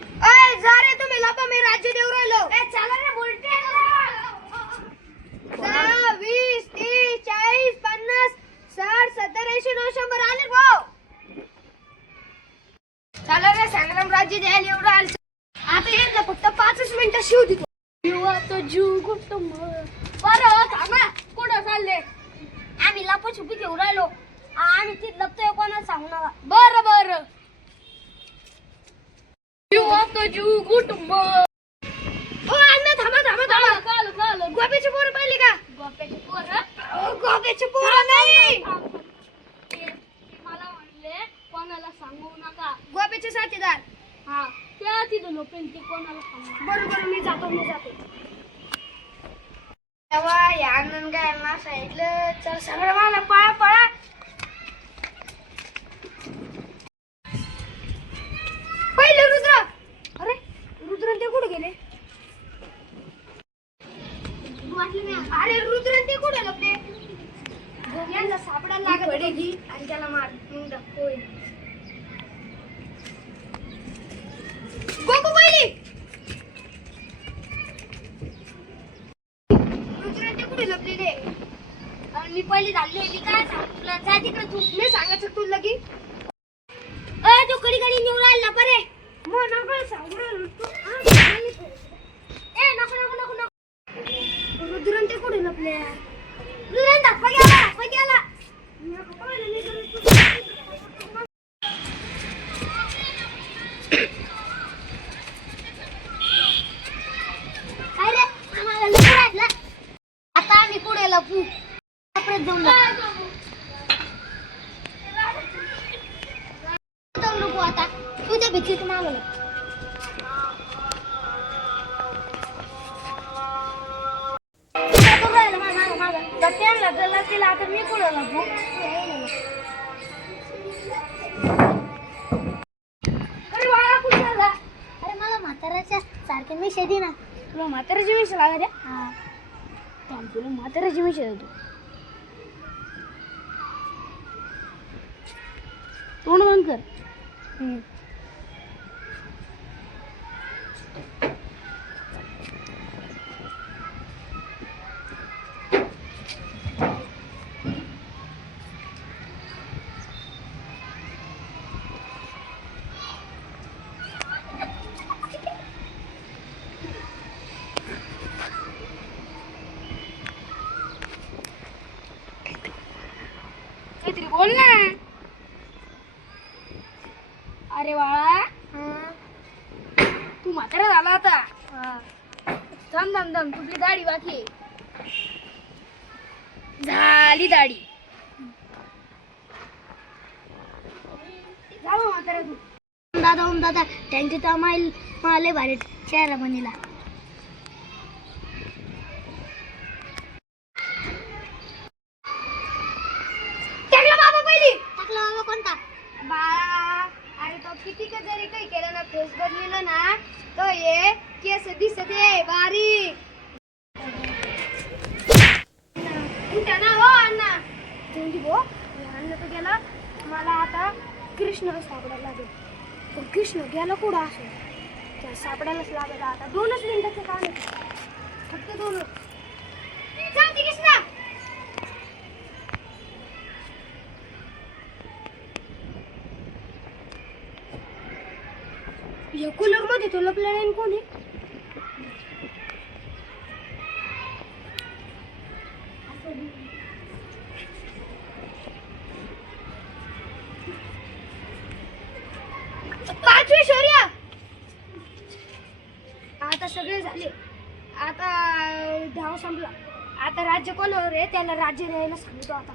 ए जा रे तुम्ही लपा, मी राज्य देऊ राहिलो. ए चला रे बोलते. 10 20 30 40 50 60 70 80 90 आले भाऊ. चला रे संग्राम राज्य द्यायला एवढं आलं. आता येत फक्त 5 मिनिटं शिव देतो. जीवाचा जीव कुटुंब. बरं थांबा, कुठं चालले? आम्ही लपाछुपी घेऊ राहिलो. आम्ही ती लपतोय, कोणाला सांगू नका. बरं बरं. जीवाचा जीव कुटुंब. ओ अण्णा थांबा थांबा थांबा. चालू गोप्याची पोरं पाहिली का? गोप्याची पोरं? गोप्याची पोरं नाही. मला म्हणले कोणाला सांगू नका. गोप्याचे साथीदार. हा त्या तिथं लोपेन ते कोणाला सांगू. बरोबर मी जातो. तेव्हा या आनंद काय ना सांगितलं चल सगळं मला पळा. पहिले रुद्र. अरे रुद्र ते कुठे गेले? अरे रुद्र ते कुठे लपले? यांना सापडायला लागत पडेगी आणि त्याला मार मग दाखव. गोकू पहिली. रुद्र ते कुठे लपलेले? आणि मी पहिली झाली मी काय सांगू तुला? जा तिकडे तू. मी सांगायचं तुला की ए तू कडी निवड राहिला परे. मग नको सांगू तू. ए नको. रुद्र ते कुठे लपले? रुद्र दाखवा गेला. काय रे आम्हाला लपवायला? आता आम्ही पुढे लपू. परत जाऊन नको आता तुझ्या भीतीत मागवलं. आता मी कुठं लपू? अरे बाळा कुठे झाला? अरे मला म्हाताऱ्याच्या सारखे मी शेती ना. तुला म्हाताऱ्याची मिश लागत आहे? हा तुला म्हाताऱ्याची मिश देतो. तोंड बंद कर. काहीतरी बोल ना. अरे बाळा तू म्हातारा झाला आता. थांब तुझी दाढी बाकी झाली. दाढी जा म्हातारा तू. दादा थँक्यू. तर मला भारी चेहरा बनिला. कोणता बाळा? अरे तो किती का जरी काही केलं ना, फेस बदललं ना तो ये केस दिसत आहे बारीक. ना हो अण्णा अण्णा तो गेला. मला आता कृष्ण सापडायला लागेल. पण कृष्ण गेला कुठं असेल? त्या सापडायलाच लागेल. आता 2च मिनिटाचं काम आहे, फक्त 2. सांगते कृष्णा. या कूलर मध्ये तो लपला नाही. कोण आहे? पाचवी शौर्य. आता सगळे झाले. आता धाव संपला. आता राज्य कोणावर आहे त्याला राज्य द्यायला सांगतो आता.